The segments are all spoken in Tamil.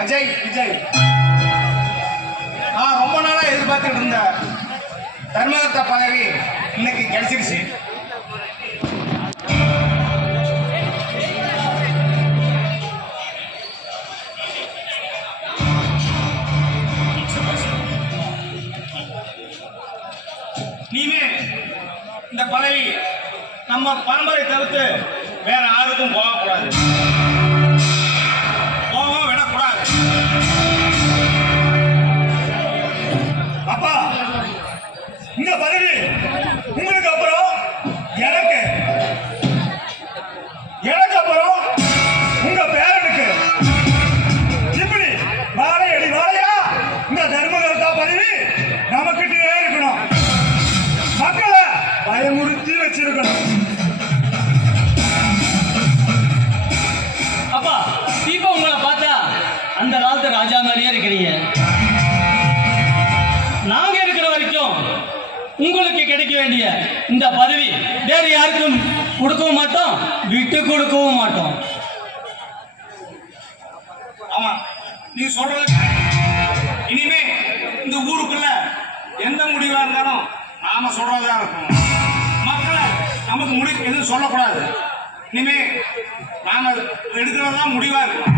அஜய் விஜய், நான் ரொம்ப நாளா எதிர்பார்த்துட்டு இருந்த தர்மகர்த்தா பதவி இன்னைக்கு கிடைச்சிருச்சு. நீமே இந்த பதவி நம்ம பரம்பரை தவிர்த்து வேற யாருக்கும் போகக்கூடாது, போகவும் விடக்கூடாது. அப்பா, இந்த பதவி உங்களுக்கு அப்புறம் எனக்கு, எனக்கு அப்புறம் உங்க பேரனுக்கு, இப்படி வாழையடி வாழையா இந்த தர்மகர்த்தா பதவி நமக்கிட்டே இருக்கணும். மக்களை பயமுறுத்தி வச்சிருக்கணும். அப்பா, இப்ப உங்களை பார்த்தா அந்த காலத்து ராஜா மாதிரியே இருக்கிறீங்க. நாங்க இருக்கிற வரைக்கும் உங்களுக்கு கிடைக்க வேண்டிய இந்த பதவி வேறு யாருக்கும் கொடுக்கவும் மாட்டோம், விட்டு கொடுக்கவும் மாட்டோம். ஆமா, நீ சொல்றது இனிமே இந்த ஊருக்குள்ள எந்த முடிவா இருந்தாலும் நாம சொல்றதா இருக்கும். மக்களை நமக்கு முடிவு எதுவும் சொல்லக்கூடாது. இனிமே நாம எடுக்கிறதா முடிவா இருக்கும்.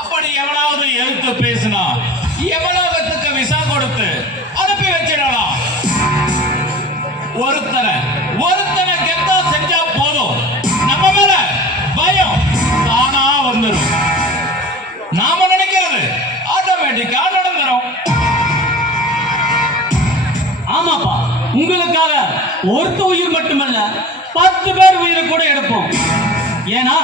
அப்படி எவனாவது எதிர்த்து பேசினா எவனாவதுக்கு விசா கொடுத்து அனுப்பி வச்சிடலாம். ஒருத்தனை கெத்தா செஞ்சா போதும், நம்ம மேல பயம் தானா வந்துடும். நாம நினைக்கிறது ஆட்டோமேட்டிக்கா நடந்துரும். ஆமாப்பா, உங்களுக்காக ஒருத்த உயிர் மட்டுமல்ல 10 பேர் உயிரை கூட எடுப்போம். ஏன்னா